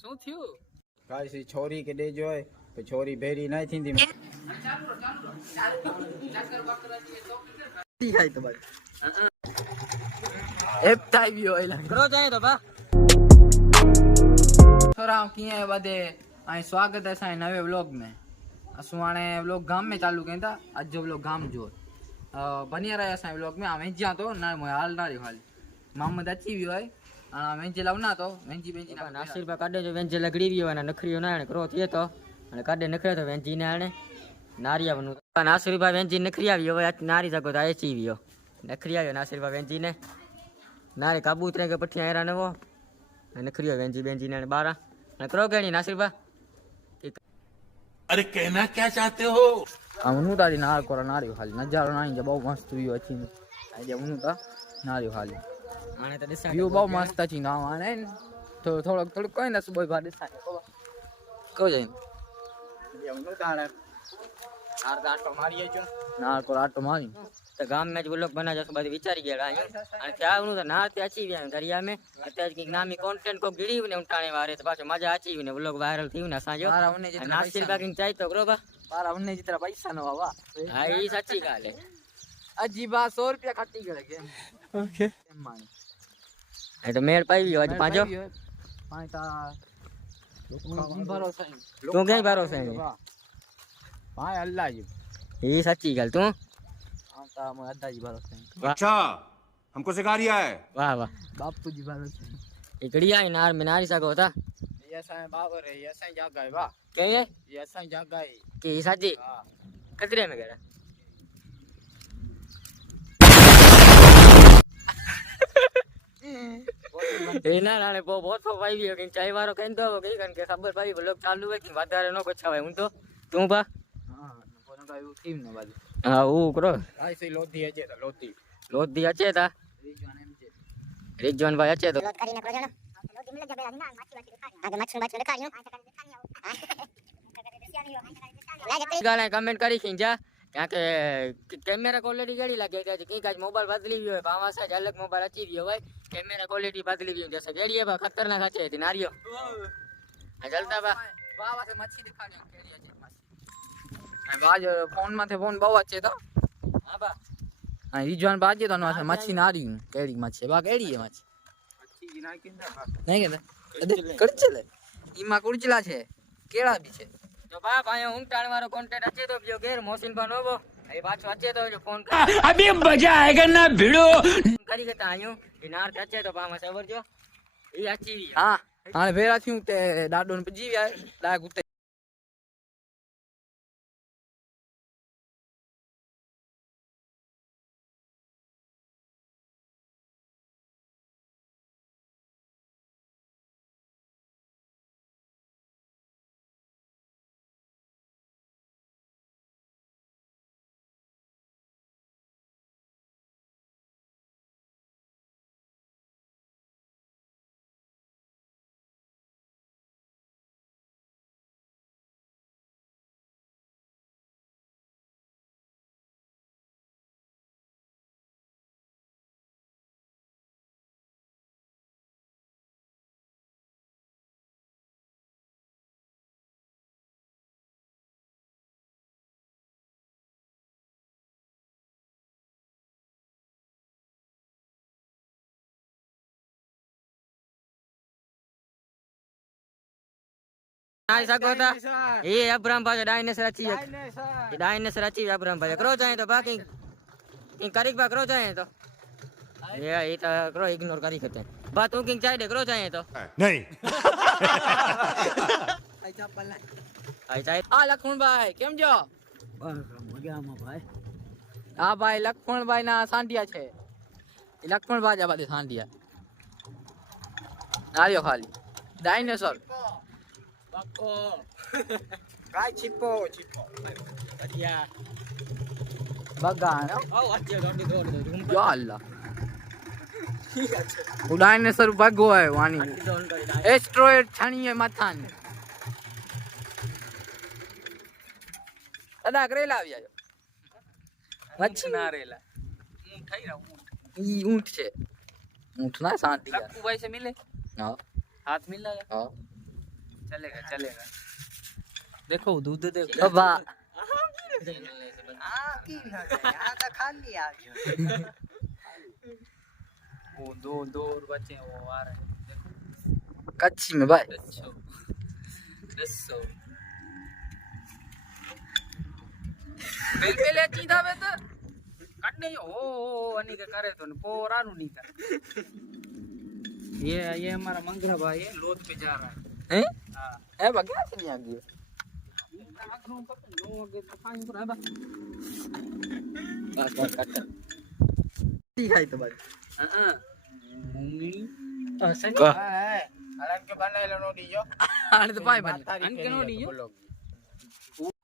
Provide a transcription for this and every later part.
શું થયું? કાઈ છોરી કે દેજો હોય તો છોરી ભેરી નહીં થીંદી ખાય તો ભાઈ એપ થાય ગયો એલા કરો જાય તો બા થોરા किए बदे आई स्वागत है साइन नवे व्लॉग में असुआने व्लॉग गांव में चालू कहता आज जो व्लॉग गांव जो बनिया रहा साइन व्लॉग में आवे ज्या तो ना मोय हाल ना रे खाली मोहम्मद अची भी होय वेंजी लावना तो वेंजी वेंजी ना नासिर बा काडे जो वेंजी लगड़ी भी होय ना नखरियो ना करो थिए तो અને કાડે નખરે તો વેંજી ને આણે નારિયા બનુ નાસિર બા વેંજી નખરી આવી હવે નારી જગો તો એચી વિયો નખરી આવ્યો નાસિર બા વેંજી ને નારી કબૂતરે કે પઠિયા એરા નવો नखरियो वेंजी वेंजी ने 12 ने करो गणी नासिर बा अरे कहना क्या चाहते हो उनु तारी नार कोरा नारियो खाली नजारो नाही जे बहु मस्त व्यू अछि आ जे उनु ता नारियो खाली आने तो दिसा व्यू बहु मस्त अछि ना आने तो थोड़ो कोई ना सुबह बाद दिसा को जाइन ये उनु तारे नार आटो मारी जो नार कोरा आटो मारी तो गाम में जो लोग बना जसो बधी विचारी गया અને ત્યાં ઉનું તો નાર તે આચી ગયા ઘરિયા में અત્યારે કે નામી કોન્ટેન્ટ કો ગીડી ને ઉઠાણે વારે તો પાછો મજા આચી ને વ્લોગ વાયરલ થયું ને સાજો મારા ઉને જે નાસિર બાગિંગ ચાઈ તો બરોબર મારા ઉને જે तेरा पैसा न बाबा હા ઈ સાચી ગાલ હે अजीबा 100 रुपया खट्टी गले के ओके मानी એ તો મેળ પાવી आज पांचो पांचा भरोसा तू कहीं भरोसा है भाई अल्लाह जी ये सच्ची गल तू ता मो अद्दा जी भरोसा अच्छा हमको सिखा रिया है वाह वाह बापू जी भरोसा इकड़ी आई नार में नारी सको था ये साईं बाबर है ये साईं जागा है वाह के ये साईं जागा है कि सच्ची हां कतरे में गया एना नाले बहुत भाई भी कि चाय वारो कहंदो कि कन के खबर भाई लोग चालू है कि વધારે નો કછાવે હું તો તું બા हां कोन का यू टीम न बाजू હા ऊ करो आई से लोधी है जे लोधी લોધી અચે તા रिजवान एम जे रिजवान भाई अचे तो લોટ કરીને કરો જણો લોટ મિલે જબે ના માછી વાછી દેખાડી આગે માછી બાછી દેખાડી गाने कमेंट करी खींचा क्या के कैमरा क्वालिटी केड़ी लगे थे कि आज मोबाइल बदली भी है पावा से अलग मोबाइल अच्छी भी है कैमरा क्वालिटी बदली भी जैसे केड़ी है खतरनाक अच्छे थी नारियो चलता बा बाबा से मच्छी दिखा दे केड़ी अच्छे मच्छी बाज फोन में थे फोन बहु अच्छे तो हां बा हां रिजवान बाजे तो ना मच्छी ना रही केड़ी मच्छी बा केड़ी है मच्छी अच्छी ना किंदा नहीं कहता कड़चले ईमा कुड़चला छे केड़ा भी छे तो बा भाई उंटाण वारो कांटेक्ट अच्छे तो बियो गेर मोहसिन बा नोबो ए पाछो अच्छे तो जो फोन कर अभी मजा आएगा ना भिड़ो करी के आयो दिनार अच्छे तो पामा सबर जो ई अच्छी भी हां हां भेरा थी ते डाडो ने पजी आए लाग उते आई सको था ये अब्राम भाई डायनासोर अच्छी है ये डायनासोर अच्छी है अब्राम भाई करो जाए तो बाकी किंग करी बा करो जाए तो ये तो करो इग्नोर करी करते बात तू किंग चाहे करो जाए तो नहीं आई चाहे आ लखमण भाई केम जो मजामा भाई हां भाई लखमण भाई ना सांडिया छे लखमण भाई बादे सांडिया नारियो खाली डायनासोर बको काय छिपो छिपो बढ़िया बगान ओ अच्छे गाड़ी दौड़ दे या अल्लाह उड़ाने सर भागो है वानी एस्ट्रॉयड छणी है माथान दादा करेला આવી આજો મચ્છી ના રેલા ઊંટ થઈ રહ્યા ઊંટ ઈ ઊંટ છે ઊંટ ના શાંતિ લક્કુ ભાઈ से मिले हां हाथ मिला हां चलेगा चलेगा देखो दूध देखो ओ बा वो दो और बचे हैं, वो आ रहे हैं देखो कच्ची में भाई 10 पहले चीधा में तो कटने ओ अनी का करे तो पोरा नु नहीं कर ये हमारा मंगला भाई है लोथ पे जा रहा है हैं हां ए बग्या से नहीं आ गयो बस कट दिखाई तो भाई सही અલગ કે બનાવેલો નો દીજો आने तो पाए बनी अन के नो दियो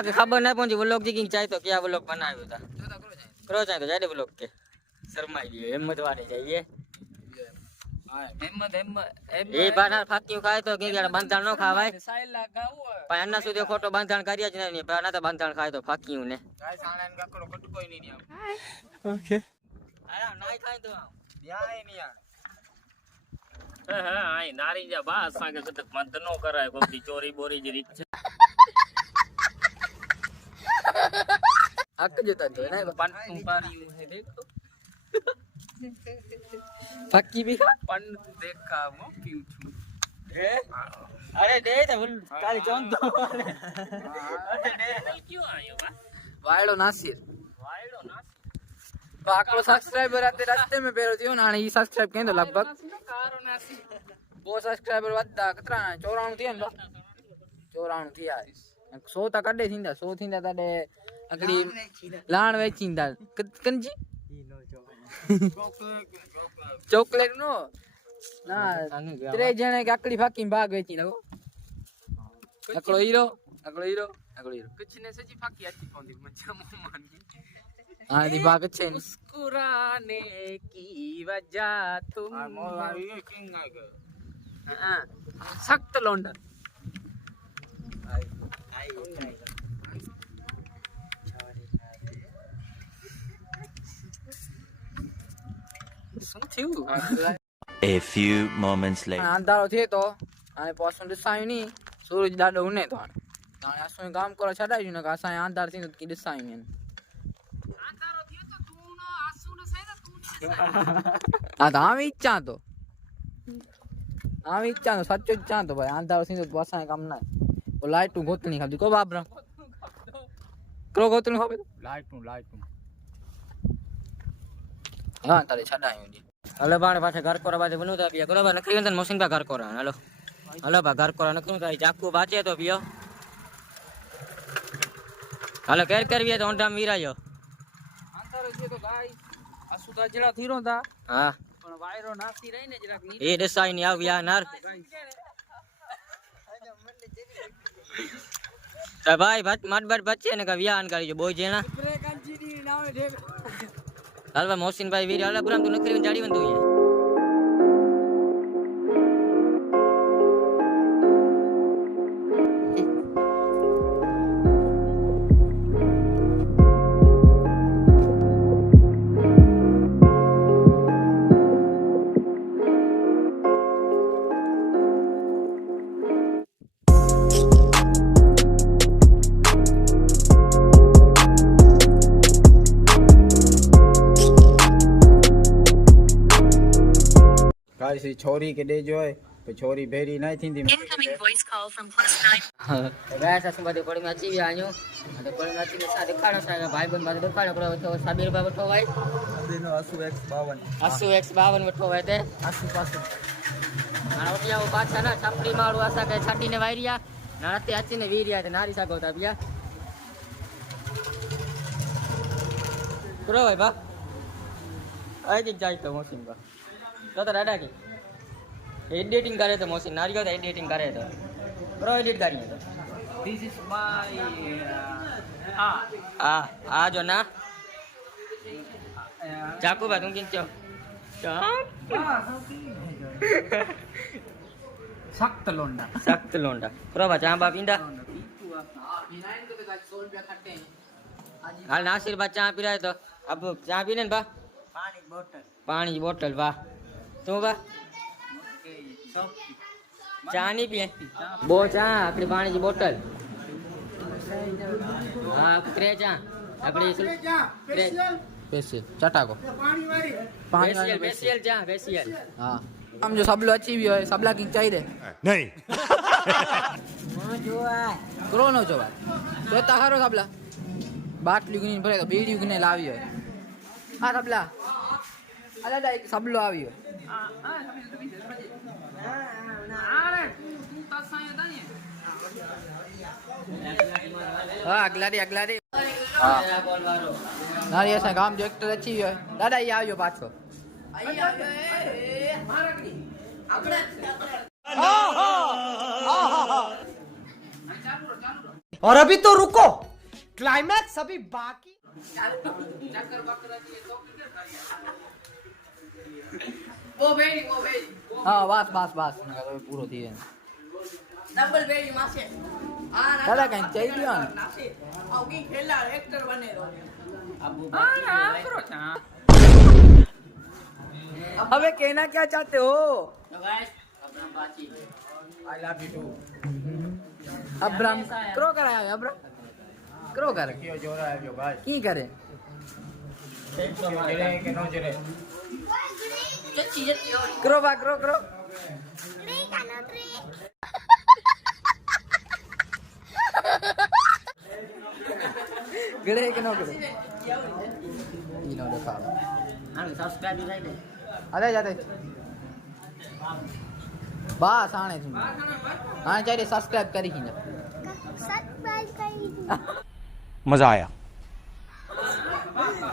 आगे खबर ना पहुंची वो लोग जी चाहे तो क्या वो लोग बनायो था करो चाहे तो जाए वो लोग के शर्माई दियो हिम्मत वाले चाहिए हिम्मत ए बाना फाकी खाए तो के यार बांधण नो खावाय साइल लगाओ पण अन्ना सुधी खोटो बांधण कर्या ज नहीं पण तो बांधण खाए तो फाकी ने ગાય સાણાન કકરો કટકોય નહીં આવ ओके अरे नहीं खाए तो ન્યાય નહીં આવ હા આઈ નારી જા બા અસાંકે કદક મંત નો કરાય કોઈ ચોરી બોરી જ રીત છે हक जता तो नहीं पन पारी है देखो फाकी भी खा पन देखा मो पीऊ छु अरे दे तो काली चोन तो ક્યું આયો બા वायड़ो नासिर વાયડો ના आकड़ो सब्सक्राइबर आते रास्ते में पेरो थियो ना ई सब्सक्राइब केंदो लगभग કારો નાસી वो सब्सक्राइबर वदा कतरा 94 थिया ने 94 थिया 100 ता कड्डे थींदा 100 थींदा तडे अगड़ी लाण वेचींदा कंजी चॉकलेट नो ना 3 जणे के आकड़ी फाकी भाग वेची लगो अकड़ो हीरो कुछ ने सजी फाकी आती पोंदी मजा मान हां दी भाग छे मुस्कुराने की वजह तुम મો આવી ગયો કિંગ આઈ ગયો हां सख्त लोंडा શું થયું A few moments later. અંધારો થયો તો અને પાછું દિસાયું નહીં સૂરજ દાડો ઉને તો આને આસુ કામ કરો છડાયું ને કાસા અંધાર થી કે દિસાયું ને અંધારો થયો તો તું નો આસુ ને સહી તું આ તો આમ ઈચ્છા તો સચ્ચો ઈચ્છા તો ભાઈ અંધારો થી તો પાછા કામ ના ઓ લાઈટ ગોતણી ખાધી કો બાબરા કરો ગોતણી હોવે લાઈટનું હા તારે છડાયું ની हेलो बाण पाछे घर कोरा बादे बनू तो पिया करो बा नखरी वंदन मशीन का घर कोरा हेलो हेलो बा घर कोरा नखरू तो चाकू बाचे तो पियो हेलो केर कर विया तो ओंडाम वीरायो અંધારો થયો તો ગાય આસુ તો જડા થીરો તા हां પણ વાયરો નાસી રહી ને જરાક ની ए देसाई नहीं आव या नार तो भाई बच मत बट बच्चे ने का वियान करी जो बोई जेना ब्रेक अंजीडी नावे देख हलवा मोहसिन भाई वीर हला बुराम तू नखरी वन जाड़ी वन तू ये ગાય સી છોરી કે દે જોય તો છોરી ભેરી નહીં થીંદી Incoming voice call from +9. तो गया सासू बादे कोड़ी में अच्छी भी आयो तो कोड़ी में अच्छी के साथ दिखाड़ो सा भाई बन बादे दिखाड़ो करो तो साबीर बाबा बैठो भाई દેનો 80x52 80 x52 बैठो भाई ते 80 પાછું ना ओटिया वो पाछा ना छपड़ी मारू आसा के छाटी ने वायरिया ना रते अच्छी ने वीरिया ते नारी सा गोता पिया करो भाई बा आई दिख जाई तो मोसिन बा तो डाडा की एडिटिंग करे तो मोसिन नारी को एडिटिंग करे तो करो एडिट करिए तो This is my आ जो ना चाकू बा तुम किंचो सख्त लोंडा सख्त लोंडा करो बा चा बा पिंडा हाल नासिर बा चा पी रहा है तो अब चा पीने बा पानी की बोतल बा तू बा ચા નહીં પીએ બો ચા આપણી પાણીની બોટલ હા ત્રે ચા આપણી સ્પેશિયલ ચટાકો પાણી ફેશિયલ ચા ફેશિયલ હા આમ જો સબલો અચીવી હોય સબલા કિંગ ચાહીદે नहीं કરો નો જોવાય જોતા હારો સબલા બાટલી ગુની ભરે તો બીડી ગુને લાવી હોય હા સબલા અલા એક સબલો આવી હોય હા અગલારી હા નારી એસા ગામ જો એક્ટર અચી હોય દાદા ઈ આવ્યો પાછો और अभी तो रुको क्लाइमैक्स अभी बाकी હા બસ નકર હવે પૂરો થઈ જાય ડબલ બેડી માસે દાદા કઈ ચાઈ દો ને આવકી ખેલા એક્ટર બને રો હવે कहना क्या चाहते हो अब्राम क्रो कराया अब्राम क्रो करे કયો જોર આવ્યો ભાઈ की करे જરે કે નો જરે જચ્ચી જચ્ચી ઓરી क्रो बा क्रो Three, Kano, three. गड़े के नो करे ई नो देखा આને સબસ્ક્રાઇબ થઈ દે अरे जाते बस आने तुम हाँ चाहिए सब्सक्राइब करी ही ना Surprise करी मजा आया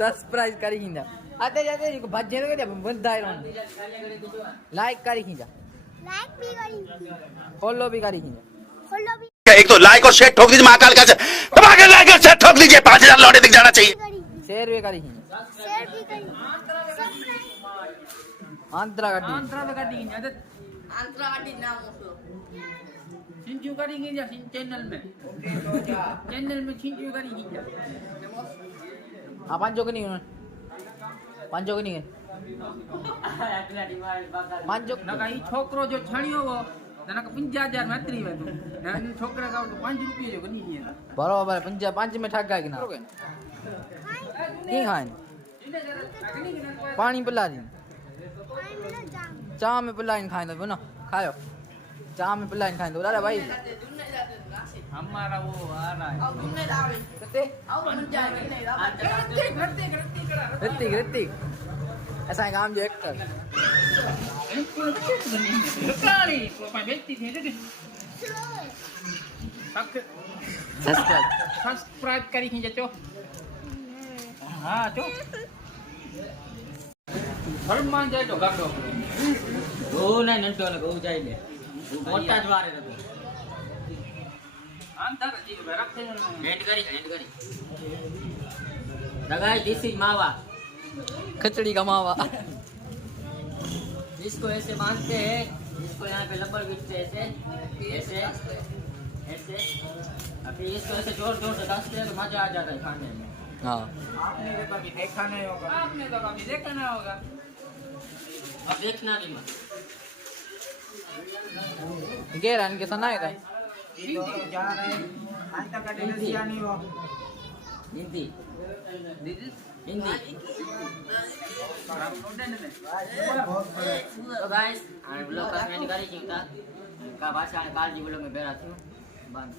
सब्सक्राइब करी ही ना आते जाते भज्जे लगे थे बंदा है लाइक करी ही जा लाइक भी करी फॉलो भी करी ही जा फॉलो भी एक तो लाइक और शेयर ठोक दीजिए महाकाल का दबा के लाइक और शेयर ठोक दीजिए 5000 लौटे दिख जाना चाहिए करी शेयर भी करी ही शेयर भी करी आंतरा गड्डी आंतरा वाटी नाम उसको चिंटू करेंगे या चैनल में चिंटू करेंगे हाँ पांचों के नहीं पांचों के नहीं पांचों नका ई छोकरो जो छणियो हो तनक 50000 में अतरी वे तू न छोकरा का तो 5 रुपये जो कनी है बराबर पंजा पांच में ठग गया कि ना नहीं खाए पानी पिला दी चाह में पिला खाए तो ना खायो चाह में पिला खाए तो दादा भाई हमारा वो आ रहा है अब तुमने दावे कितने अब मन जाए नहीं दावे ऋतिक ऋतिक ऐसा काम जो एक्टर काली प्रोफाइल बेचती थी दे सब्सक्राइब सब्सक्राइब करी खींचे चो हां चो फरमान जाए तो गाडो બહુ ના નંટો ને બહુ જાય લે મોટા જ વારે હતો अंदर जी रखते हैं એન્ડ કરી દગાઈ ધીસ ઇઝ માવા खिचड़ी का मावा इसको ऐसे बांधते हैं इसको यहाँ पे लब्बर बिछते ऐसे ऐसे ऐसे अभी इसको ऐसे जोर जोर से कसते हैं तो मजा आ जाता है खाने में हाँ आपने तो कभी देखा नहीं होगा आपने तो कभी देखा ना होगा अब देखना नहीं मत गेरा इनके सना है कहीं ये तो जा रहे हैं आज तक डिलीशिया नहीं हो हिंदी हिंदी तो गाइस हम लोग का एंड करी चिंता का भाषा काल जी बोलो में बेरा थी बंद